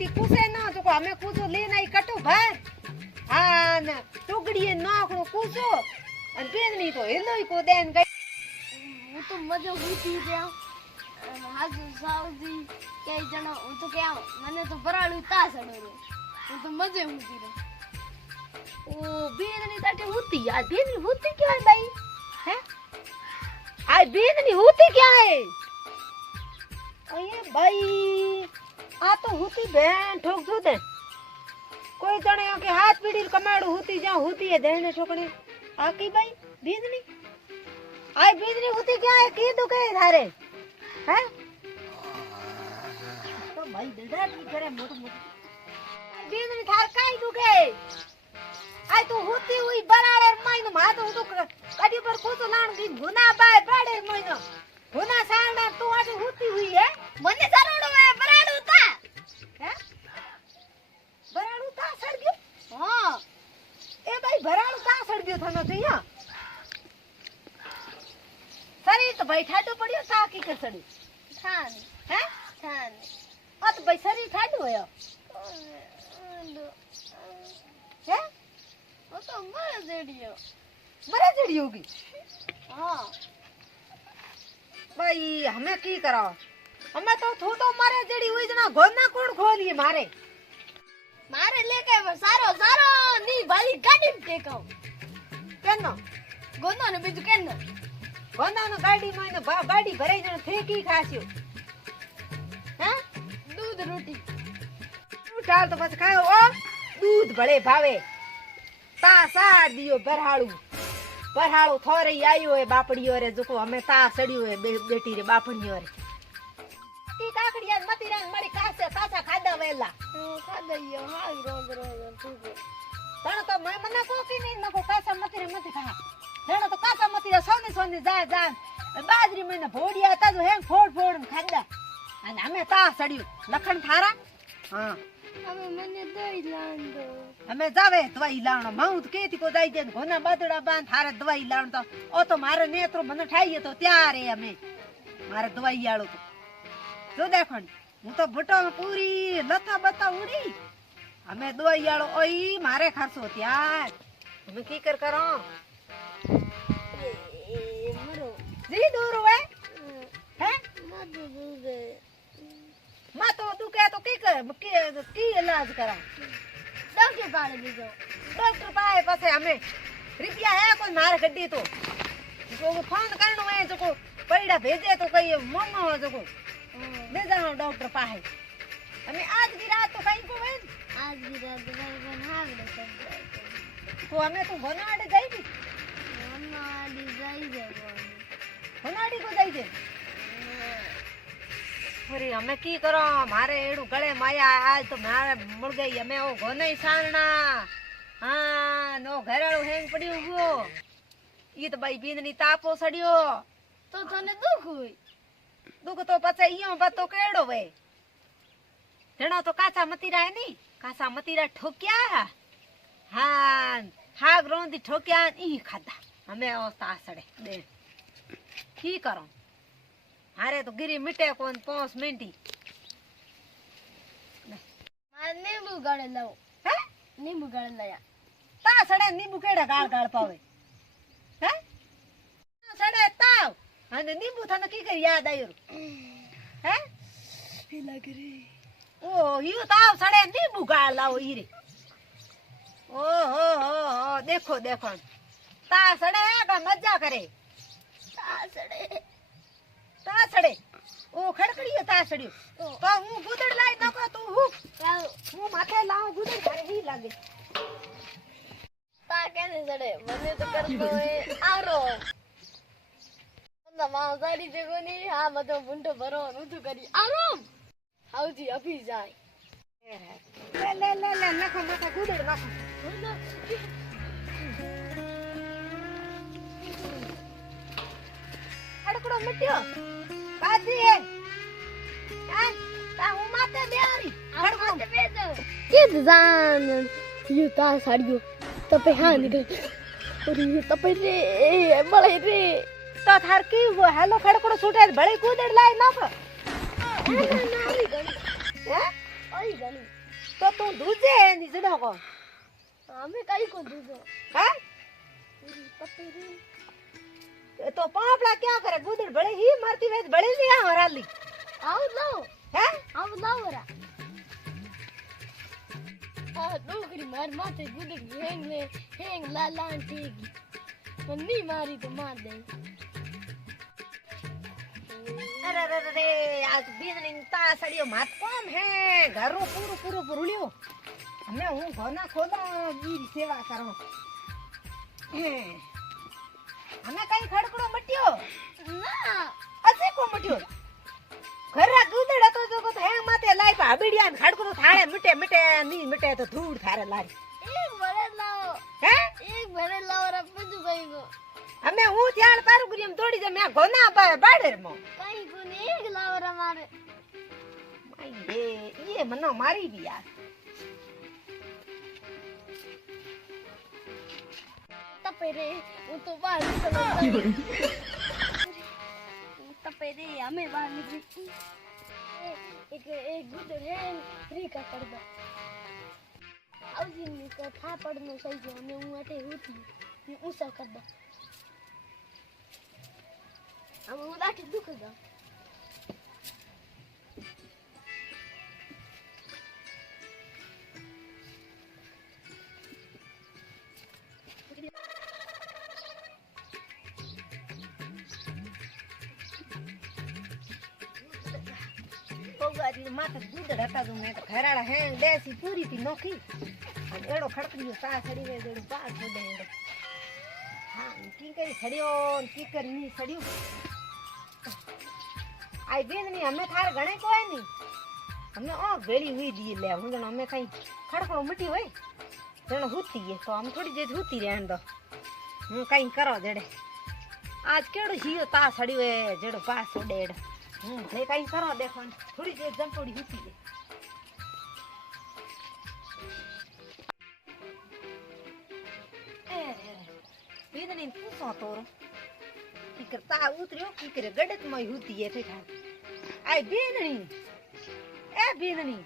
थी कुसे ना तो हमें कुछ लेना ही कटो भर हां न टुकड़ी नोकड़ो कुसो अन बेननी तो हेलोई को देन गई હું તો મજો ઉઠી ગયા હાજુ સાવજી કે જણો હું તો કે મને તો ભરાળું તા સડો હું તો મજે ઉઠી રહ્યો ओ बेननी ताटे होती यार बेननी होती क्या है भाई हैं आ बेननी होती क्या है अये भाई आ तो होती बहन ठोक दो दे कोई जने के हाथ पीड़ी कमाड़ू होती जा होती है देने ठोकने आ की भाई बेननी आ बेननी होती क्या है की दुखे थारे हैं तो भाई दादा की करे मोट मोट बेननी थार काई दुखे आई तो होती हुई बराड़े महीनो मा तो कड़ी पर कुछ लाण दी गुना बाय बड़े महीनो गुना साणा तो आज होती हुई है મને સરોડો મે ભરાળું તા हैं बराड़ू ता सड़ गयो હા ए भाई बराड़ू ता सड़ गयो थनो तो या सरी तो भाई ठाडो पड़ियो ता की के सड़ी થાન हैं થાન आ तो भाई सरी ठाडो होयो हैं वो तो मर जड़ियो मरे जड़ी होगी हाँ भाई हमें की कराओ हमें तो तो मारे जड़ी हुई जना गोना कौन खोलिए मारे मारे लेके सारो सारो नी वाली गाड़ी में टेकाओ केनो गोनो ने बीजू केनो गोना न गाड़ी में न गाड़ी भराई जण फेंकी खास्यो हैं दूध रोटी उठाल तो बस खाओ ओ दूध भले भावे ता साड़ दियो बरहाड़ू थोरे आयो है बापड़ियो रे जको हमें ता सड़ियो है बेटी रे बापड़ियो रे की काकड़िया मती रे मरी कासे कासा खादा वेला खा दइयो हाय रोज रोज ठीक तण तो मैं मना को की नहीं नको कासा मती रे मती खा जण तो कासा मती रे सोने सोने जा जा बाजरी में न भोडिया ता जो हेंग फोड़ फोड़ खादा अने हमें ता सड़ियो लखन थारा हां हमें मने दई लान दो हमें जावे दवाई लावण माउत केती को जाई जे घोना बादड़ा बांध थारे दवाई लावण तो ओ तो मारे नेत्रो मने ठाईए तो त्यारे हमें मारे दवाई आळो तो जो देखण हूं तो बटो में पूरी लता बता उड़ी हमें दवाई आळो ओई मारे खरसो त्यार हमें की कर करो मरो जी दूर हुए हैं मधु दूध मा तो तू कह तो की इलाज करा डॉक्टर पाले दीजो डॉक्टर पाए पासे हमें रुपया है कोई मार गड्डी तो जो फोन करनो है जो को पैड़ा भेजे तो कई मोमो जो को ले जाओ डॉक्टर पाए हमें आज की रात तो कहीं को है आज की रात दवाई बना ले सब तो हमें तो बनाड़े जाई हमारी जाई जब बनाड़ी को जाई जे अरे हमें की करो मारे एडू गले माया आज तो मारे मुड़ गई हमें ओ घोने साणना हां नो घरेड़ो हेंग पड़ियो गयो ई तो भाई बींदनी तापो सड़ियो तो तने दुख हुई दुख तो पछे इयो बतो केड़ो वे जणो तो काचा मतीरा है नी काचा मतीरा ठोक्या हां हाग रोंदी ठोक्या ई खादा हमें ओ तासड़े दे की करो अरे तो गिरी मिटे कौन 5 मिनट मार नींबू गाड़े लाओ है नींबू गाड़े लाया ता सड़े नींबू केड़ा गाल गाल पावे है सड़े ताव अने नींबू थाने की कर याद आयो है भी लग रे ओ यो ताव सड़े नींबू गाल लाओ ई रे ओ हो देखो देखो ता सड़े का मजा करे तासड़े ओ खड़कड़ियो तासड़ियो तो हूं गुदड़ लाई नको तू हूं माथे लाओ गुदड़ घरे ही लागे ता कहने सड़े मने तो कर दो आरो ना मां सारी जगह नी हां मतो बुंटो भरो नुतु करी आरो हाउजी अभी जाए ले नखो माथा गुदड़ नखो खड़कड़ो मिट्यो बाजी है हां ता हूं माथे बेरी खड़कड़ो बेजो के जान यू ता साड़ियो तपे हां निकल और ये तपे रे बड़े रे तो थार की वो हेलो खड़कड़ो छूटे बड़ी गुदड़ लाई नखो ना गणी हैं ओई गणी तो तू दूजे नहीं जड़ो को हमें कहीं को दूधो हैं पपीरी तो पापड़ा क्या करे गुदड़ बड़े ही मारती वे बड़े नहीं आ हराली आओ लाओ हैं आओ लाओ रा डोकरी मार माथे गुदड़ हेंग लाला ठीक मन्नी मारी तो मार दे अरे अरे अरे आज बीजनी ता सड़ियो मात कम है घरो पूरो पूरो पुरुलियो हमें हूं घना खोदा बीरी सेवा करो हमें कहीं खड़कड़ो मटियो ना असे को मटियो घरा गुदड़ तो जो को हेंग माथे लाई भाबीडिया खड़कड़ो थाळे मिटे मिटे नी मिटे तो धूड़ थारे लारी एक भरे लाओ हैं एक भरे लाओ रा पुजु कहीं को हमें हूं ध्यान पारू गुरियम तोड़ी जे मैं घना बाड़े मो कहीं को नहीं एक लाओ रा मारे ये मनो मारी भी यार तपेरे वो तो बाहर चलो तपेरे हमें बाहर निकली एक गुदड़ है फ्री का कर दो अब जिन को था पड़नो सही जो हमें वो अटे होती उसा कर दो हम वो लाठी दुख दो पोगारी माथा गुदड़ हटा दूं मैं तो घराड़ा है देसी पूरी थी नोखी और एड़ो खड़कड़ियो ता छड़ी वे देड़ो बाहर छोड़े एड़ो हां की करी छड़ियो की करनी छड़ियो आई बेननी हमें थार गणे कोई नहीं हमने ओ बेली हुई दी ले हुन जण हमें कहीं खड़कड़ो मिटी होय जण हुती है तो हम थोड़ी जे हुती रहन दो हूं कहीं करो जड़े आज केड़ो हियो ता छड़ियो है जड़ो पास छोड़ेड़ जे कहीं करो देखो थोड़ी देर जंपोड़ी हुती है बेदनी पूछो तोरो की करता उतरियो की करे गडत में हुती है ठा आई बेदनी ए बेदनी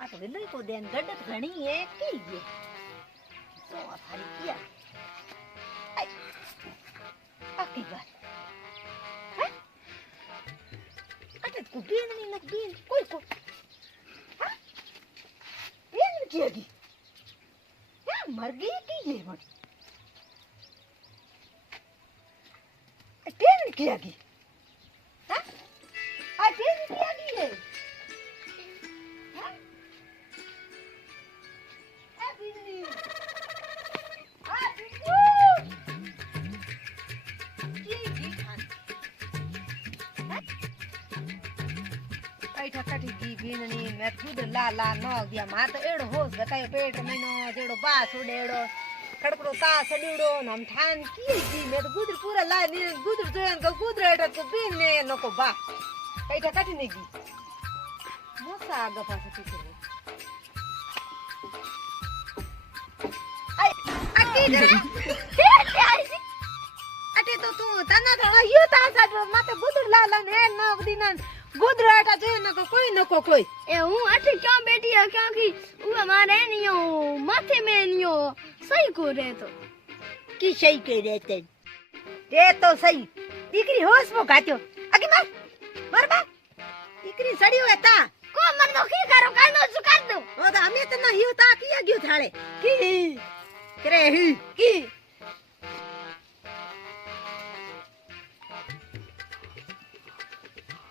आ तो बिल्ली को देन गडत घणी है की ये तो थारी किया आई आकी बात को बेन नहीं लग बेन कोई को हां बेन की लगी क्या मर गई की ये बड़ी बेन की लगी हां आ बेन की लगी है हां आ बिन्नी आ बिन्नी की खान बैठा कटी दी बीननी मैं खुद ला न गया मा तो एड़ो होश गतायो पेट महीनो जेड़ो बास उड़ेड़ो खड़कड़ो ता सडीड़ो हम ठान की दी मैं तो गुदर पूरा ला नी गुदर जोन को गुदर एटा को बीने नको बा बैठा कटी नहीं दी मोसा आगा पास की करे आई अटी करे अटे तो तू तना थोड़ा यो ता साडो माते गुदर ला ने नक दिना गुदराटा जे नको कोई ए हूं अठे क्यों बैठी है क्योंकि वो हमारे नियो माथे में नियो सही को रहे तो की सही के रहते रे तो सही दीकरी होश में गात्यो आगे मार बा दीकरी सड़ी हुए ता को मन तो की करो कानो सुका दो ओ तो हमें तो नहीं होता किया गयो थाले की करे ही की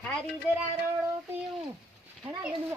थारी जरा रोड़ो पीऊं घणा गंदू